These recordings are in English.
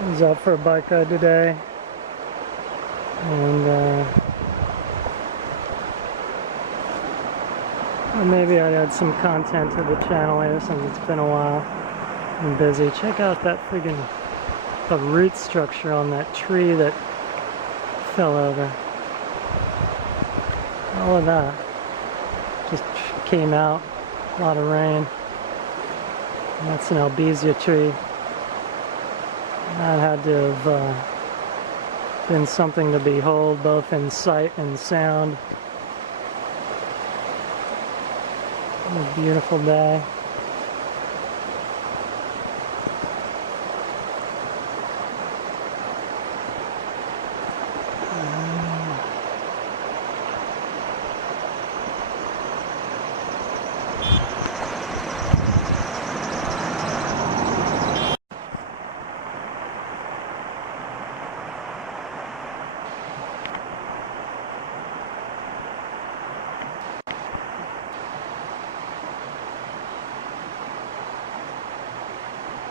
I was out for a bike ride today, and well, maybe I'd add some content to the channel here since it's been a while. I'm busy. Check out that friggin' the root structure on that tree that fell over. All of that just came out. A lot of rain. And that's an albizia tree. That had to have been something to behold, both in sight and sound. What a beautiful day.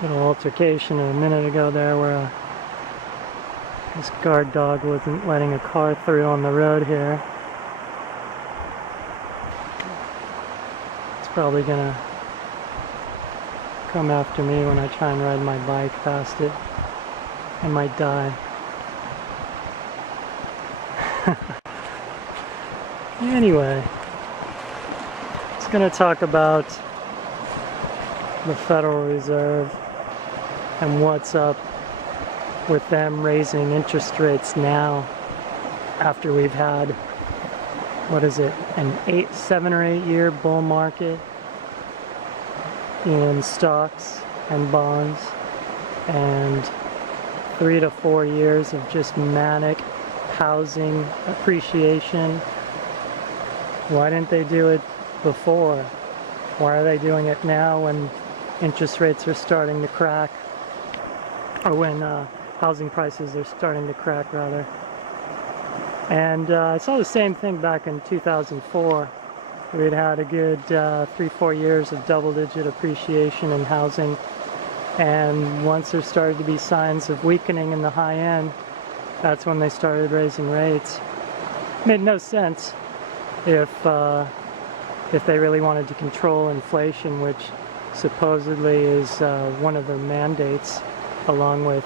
Little altercation a minute ago there where this guard dog wasn't letting a car through on the road here. It's probably gonna come after me when I try and ride my bike past it. I might die. Anyway, it's gonna talk about the Federal Reserve and what's up with them raising interest rates now after we've had, what is it, an 7 or 8 year bull market in stocks and bonds, and 3 to 4 years of just manic housing appreciation. Why didn't they do it before? Why are they doing it now when interest rates are starting to crack, or when housing prices are starting to crack, rather? And I saw the same thing back in 2004. We'd had a good 3-4 years of double-digit appreciation in housing, and once there started to be signs of weakening in the high end, that's when they started raising rates. It made no sense if they really wanted to control inflation, which supposedly is one of their mandates, along with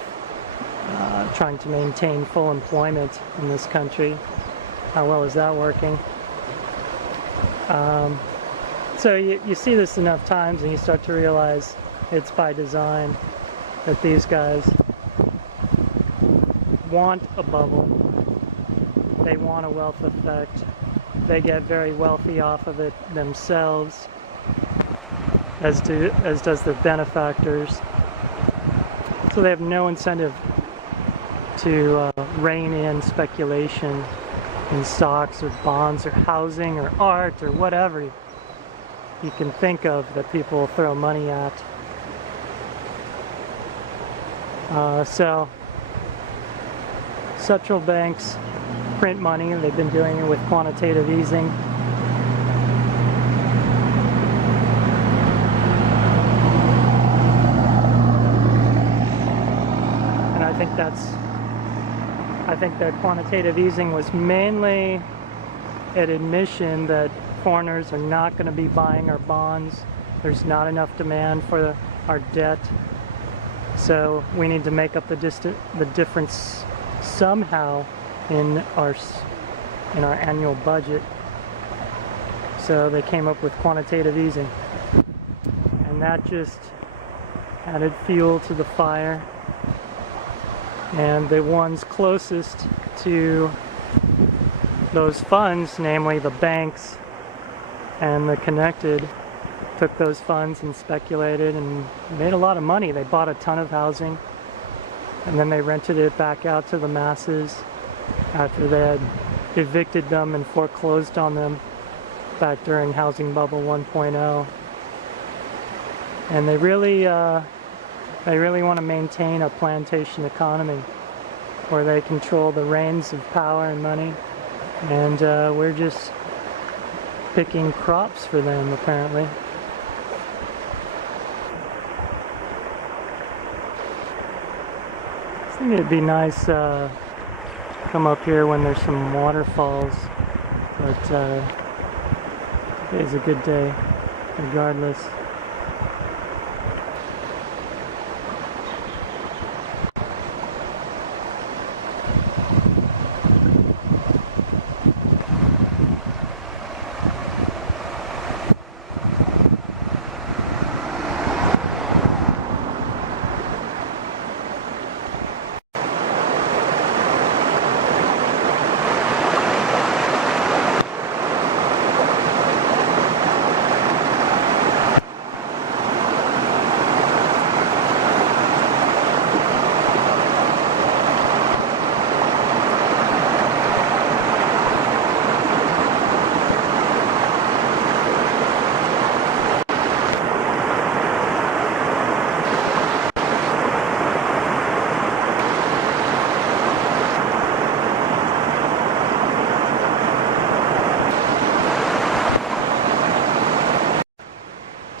trying to maintain full employment in this country. How well is that working? So you see this enough times and you start to realize it's by design, that these guys want a bubble. They want a wealth effect. They get very wealthy off of it themselves, as does their benefactors. So they have no incentive to rein in speculation in stocks or bonds or housing or art or whatever you can think of that people throw money at. So central banks print money, and they've been doing it with quantitative easing. And I think that quantitative easing was mainly an admission that foreigners are not going to be buying our bonds. There's not enough demand for our debt, so we need to make up the difference somehow in our annual budget. So they came up with quantitative easing, and that just added fuel to the fire. And the ones closest to those funds, namely the banks and the connected, took those funds and speculated and made a lot of money. They bought a ton of housing, and then they rented it back out to the masses after they had evicted them and foreclosed on them back during Housing Bubble 1.0. And they really want to maintain a plantation economy where they control the reins of power and money, and we're just picking crops for them, apparently. I think it'd be nice come up here when there's some waterfalls, but today's a good day regardless.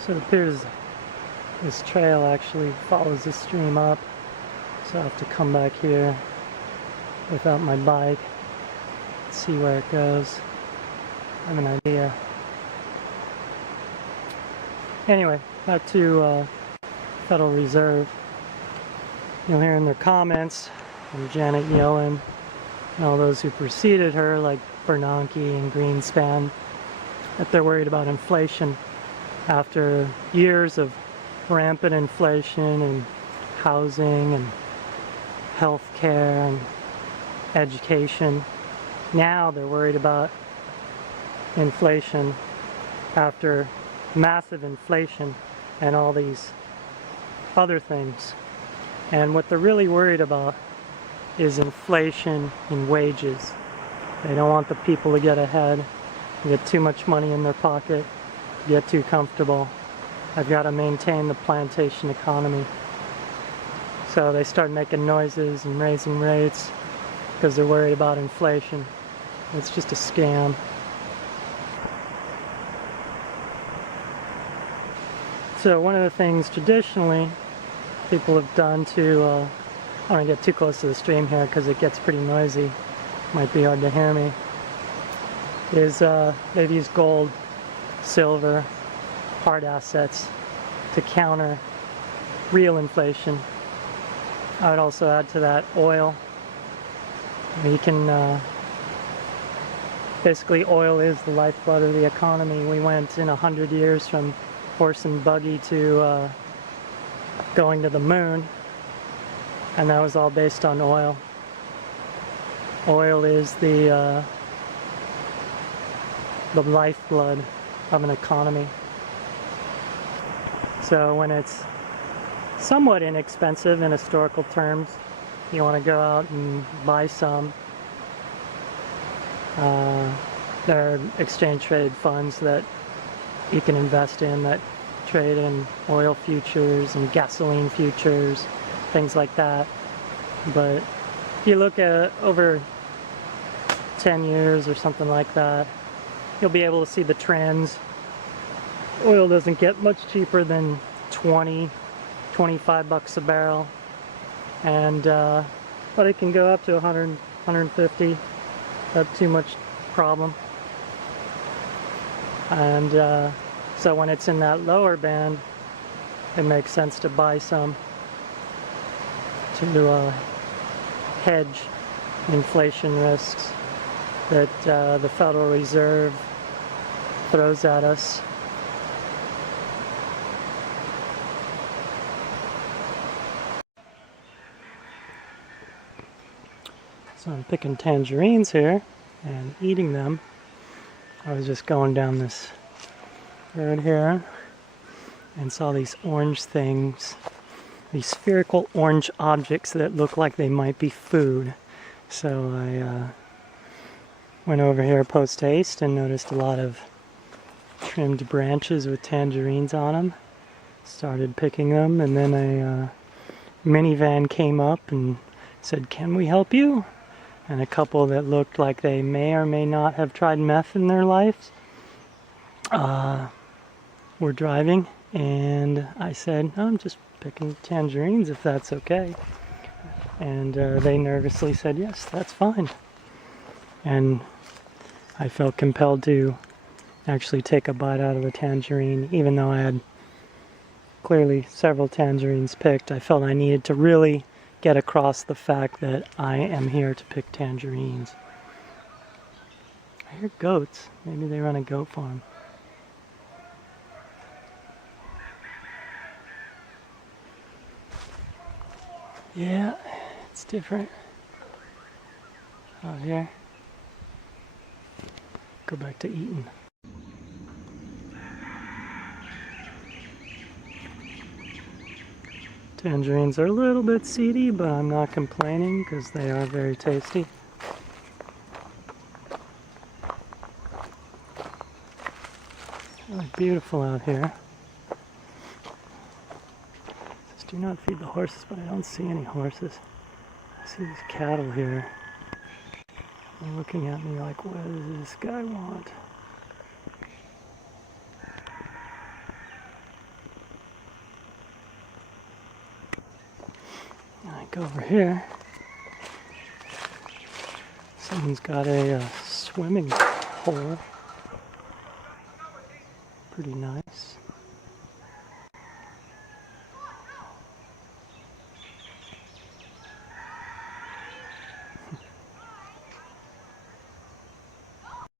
So it appears this trail actually follows the stream up, so I'll have to come back here without my bike, see where it goes. I have an idea. Anyway, back to Federal Reserve. You'll hear in their comments from Janet Yellen and all those who preceded her, like Bernanke and Greenspan, that they're worried about inflation. After years of rampant inflation in housing and health care and education, now they're worried about inflation after massive inflation and all these other things. And what they're really worried about is inflation in wages. They don't want the people to get ahead, get too much money in their pocket, get too comfortable. I've got to maintain the plantation economy. So they start making noises and raising rates because they're worried about inflation. It's just a scam. So one of the things traditionally people have done to, I don't want to get too close to the stream here because it gets pretty noisy, might be hard to hear me, is they've used gold, silver, hard assets to counter real inflation. I would also add to that oil. You can basically, oil is the lifeblood of the economy. We went in 100 years from horse and buggy to going to the moon, and that was all based on oil. Oil is the lifeblood of an economy. So when it's somewhat inexpensive in historical terms, you want to go out and buy some. There are exchange traded funds that you can invest in that trade in oil futures and gasoline futures, things like that. But if you look at over 10 years or something like that, you'll be able to see the trends. Oil doesn't get much cheaper than 25 bucks a barrel, and but it can go up to 100, 150. Not too much problem. And so when it's in that lower band, it makes sense to buy some to hedge inflation risks that the Federal Reserve throws at us. So I'm picking tangerines here and eating them. I was just going down this road here and saw these orange things, these spherical orange objects that look like they might be food. So I went over here post haste and noticed a lot of trimmed branches with tangerines on them. Started picking them, and then a minivan came up and said, "Can we help you?" And a couple that looked like they may or may not have tried meth in their lives were driving, and I said, "I'm just picking tangerines if that's okay." And they nervously said, yes, that's fine. And I felt compelled to actually take a bite out of the tangerine, even though I had clearly several tangerines picked. I felt I needed to really get across the fact that I am here to pick tangerines. I hear goats. Maybe they run a goat farm. Yeah, it's different out here. Go back to eating. Tangerines are a little bit seedy, but I'm not complaining because they are very tasty. It's really beautiful out here. Do not feed the horses, but I don't see any horses. I see these cattle here. They're looking at me like, what does this guy want? I go over here. Someone's got a swimming hole. Pretty nice.